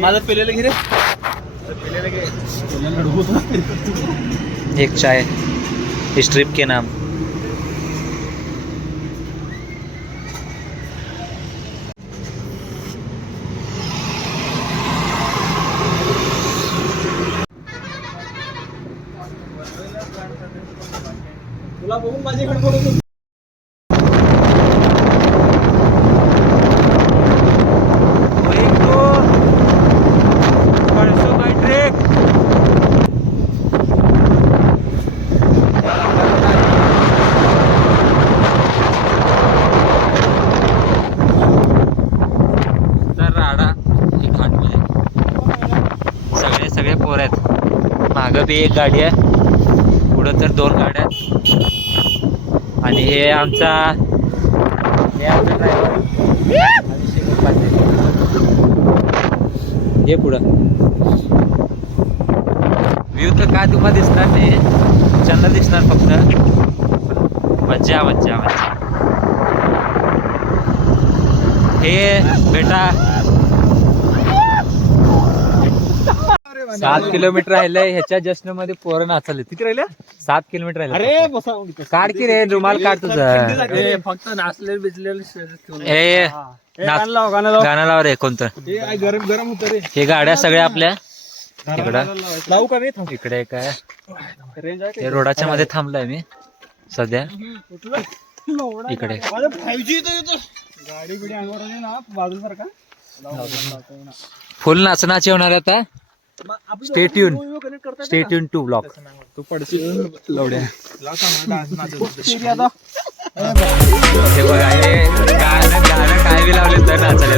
माझं पेलेलं घे रे. एक चाय इस ट्रिप के नाम. तुला बघून माझ्याकडे बोलत सगळे पोर आहेत. मागं बी एक गाडी आहे, पुढं तर 2 गाड्या आहेत. आणि हे आमचा ड्रायव्हर अभिषेक उपाध्याय. हे पुढं व्ह्यू तर काय तुम्हाला दिसणार नाही, चंद्र दिसणार फक्त. मज्जा मज्जा मज्जा. हे बेटा 7 किलोमीटर राहिलंय. ह्याच्या जश्न मध्ये पोरं नाचले. किती राहिले? 7 किलोमीटर राहिले. अरे बसा काढ की रे, रुमाल काढ तुझा. फक्त नाचले बिचलेले गाणं लाव रे कोणतं. गरम गरम होत रे. हे गाड्या सगळ्या आपल्या इकडं. लावू का मी? इकडे काय रेंज आहे. हे रोडाच्या मध्ये थांबलोय मी सध्या. इकडे 5G गाडी बिडी अंगावर आली ना बाजूसारखा फुल नाचनाची होणार आता. Stay tune to blog. तू पडशील लवड्या. हे बघा, हे गाणं काय बी लावले तर नाचायला.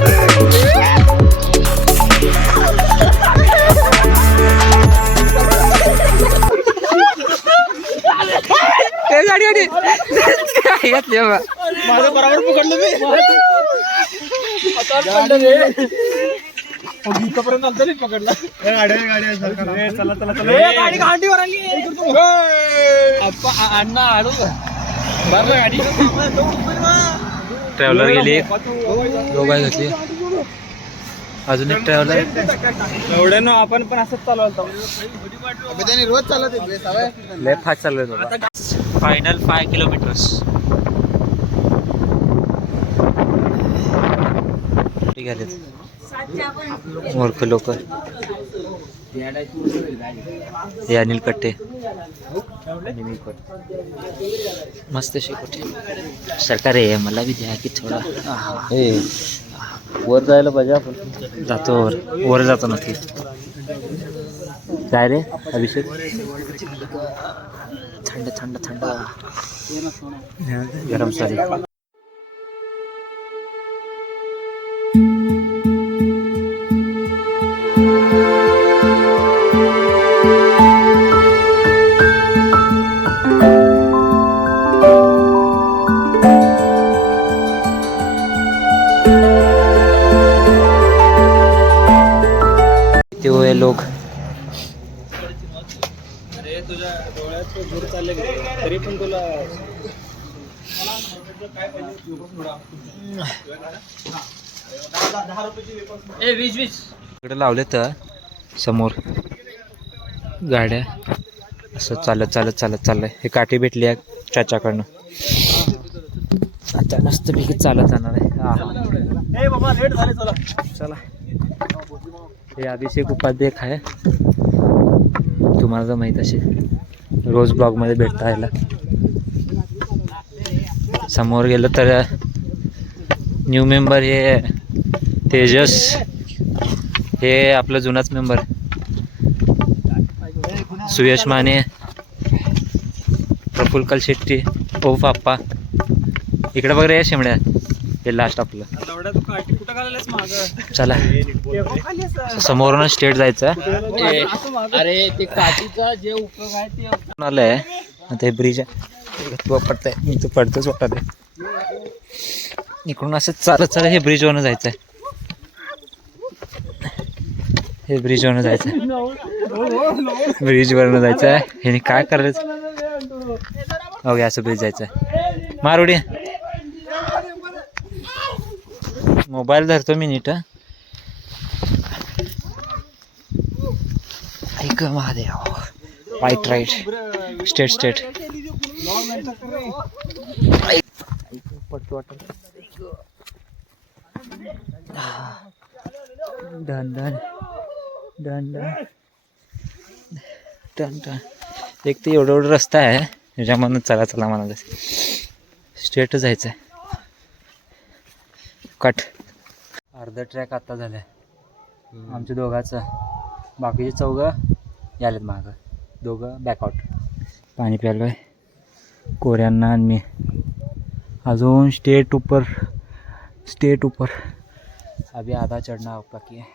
गाडी गाडी माझं बरोबर पकडलं मी. इथपर्यंत आलतो नाही पकडला. चला चला चला. गाडी गाडीवर आली. अण्णा आडू गाडी. ट्रॅव्हलर गेली एक, दोघं घेतली. अजून एक ट्रॅव्हलर. एवढ्या ना आपण पण असंच चालवतो. रोज चालत लय फास्ट चालू आहे. Final 5 kilometres. ठीक आहे. मूर्ख लोक. हे अनिल कट्टे मस्त शिकवते. सरकार आहे, मला बी द्या की थोडा. वर जायला पाहिजे आपण. जातो वर जातो नक्की. काय रे अभिषेक. थंड थंड थंड गरम सॉरी. ते लोक तुझ्या डोळ्यात दूर चालले तरी पण तुला इकडे लावले तर समोर गाड्या. असं चालत चालत चालत चाललंय. हे काठी भेटली आहे चाच्याकडनं. आता मस्त पैकी चालत जाणार आहे. बाबा लेट झाले. चला चला. हे अभिषेक उपाध्याय आहे, तुम्हाला तर माहीत असेल. रोज ब्लॉग मध्ये भेटता यायला. समोर गेलं तर न्यू मेंबर हे तेजस. हे आपलं जुनाच मेंबर सुयश माने, प्रफुल्ल शेट्टी, ओ पाप्पा. इकडे बघ रे शिमड्या. हे लास्ट आपलं. चला समोरून स्टेट जायचं. अरे ते काठीचा जे उपयोग आहे ते आलंय. आता हे ब्रिज आहे, पडतंय. मी तर पडतोच वाटत आहे. इकडून असं चालत चालत हे ब्रिज वरनं जायचंय. हे ब्रिज वरनं जायचंय. ब्रिज वरनं जायचंय. हे काय करायचं. ओके असं ब्रिज जायचंय. मारुडी मोबाईल धरतो मी नीट. ऐक महादेव. राईट स्टेट पडतो वाटत. Done done done done done done. एक तर एवढा रस्ता आहे त्याच्यामधून चला मला स्ट्रेट जायचं आहे. कट. अर्धा ट्रॅक आत्ता झाला आहे आमच्या दोघांचं. बाकीचे चौघं यालेत मागं. दोघं बॅकआउट. पाणी प्यालो आहे कोऱ्यांना आणि मी. अजून स्टेट ऊपर अभी आधा चढणं बाकी आहे.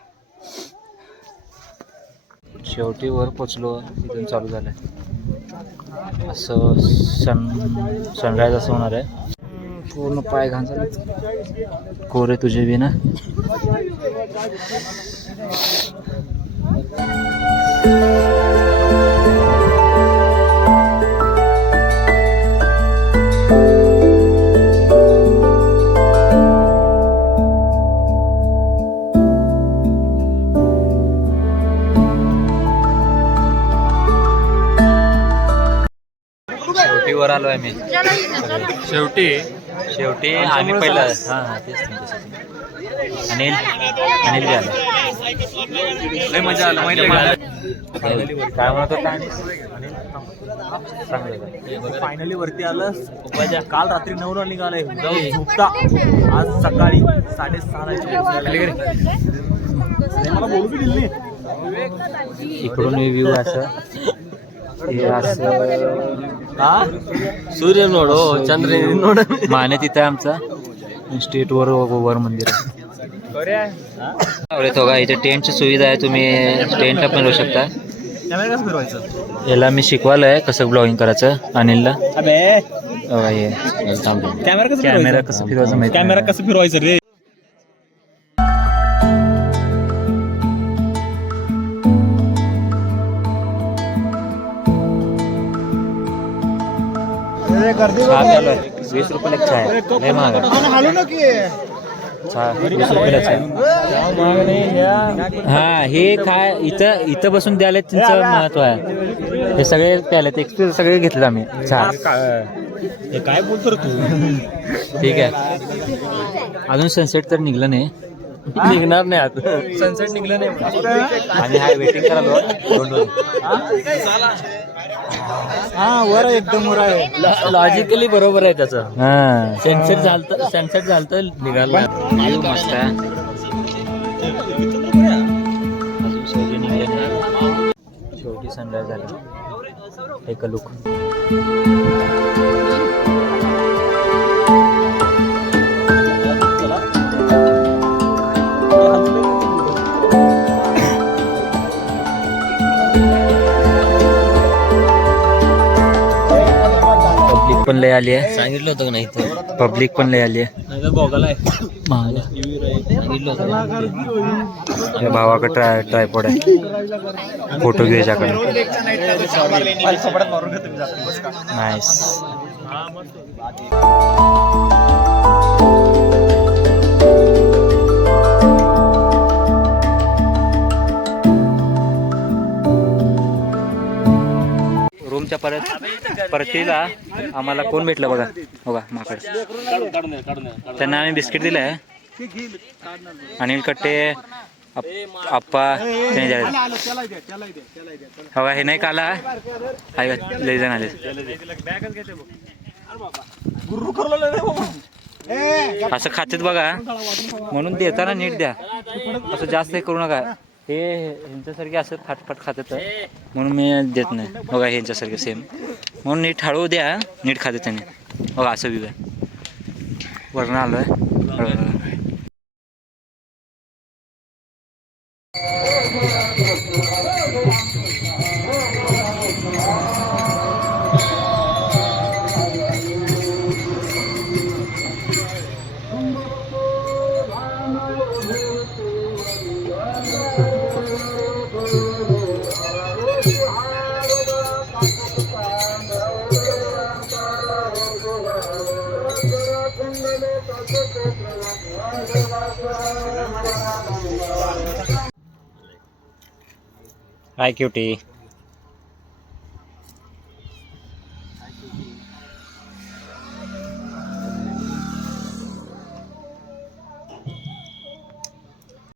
शेवटी वर पोचलो. तिथून चालू झालं आहे असं सनराईज असं होणार आहे. पूर्ण पाय घाण झाले कोरे तुझे बी ना. शेवटी वर आलो आहे मी. शेवटी आम्ही पहिला. हां तेच अनिल बी आला. लय मजा आला. काय म्हणत होता फायनली वरती आलं. काल रात्री 9 निघाले झोपता. आज सकाळी 6:30 मला बोलू बी दिली नाही. इकडून व्ह्यू असं सूर्य नोडो चंद्र नोड. माने तिथं आमचा स्टेट वर मंदिर आहे. तो का इथे टेंटची सुविधा आहे. तुम्ही टेंटला पण राहू शकता. कॅमेरा कसं फिरवायचं याला मी शिकवायला कसं ब्लॉगिंग करायचं अनिलला. कॅमेरा कसं फिरवायचं माहिती. कॅमेरा कसं फिरवायचं रे. चहा प्यालोय 20 रुपयाला एक चहा आहे. लय महाग चहा 20 रुपयाला चहा. हा हे काय इथं बसून द्यायला त्यांचं महत्व आहे. हे सगळे प्यालेत एक्सपिरियन्स सगळे घेतले आम्ही चहा. हे काय बोलतो तू. ठीक आहे. अजून सनसेट तर निघलं नाही. निघणार नाही आता. सनसेट निघलं नाही आणि हा वेटिंग करायला हा वर एकदम वर आहे. लॉजिकली बरोबर आहे त्याचं. हा सनसेट झालं निघाला. मस्त आहे. अजून सूर्य निघले नाही. शेवटी सनराईज झाला. एक लुक. पण लय आली आहे. सांगितलं होतं नाही पब्लिक पण लय आली आहे. गॉगल आहे. या भावाकडे ट्रायपॉड आहे. फोटो घे याच्याकडे. नाईस. रूमच्या परतीला आम्हाला कोण भेटलं बघा माकड. त्यांना आम्ही बिस्किट दिलं आहे. अनिल कट्टे आप्पा त्यांनी द्यायला. बघा हे नाही काला लय जण आले. असं खातेत बघा म्हणून देताना नीट द्या. असं जास्त करू नका. हे ह्यांच्यासारखे असं फाटफाट खातात म्हणून मी देत नाही. बघा ह्यांच्यासारखे सेम म्हणून नीट हळू द्या. नीट खाते त्याने. बघा असं बी वरण आलो आहे. हाय क्युटी.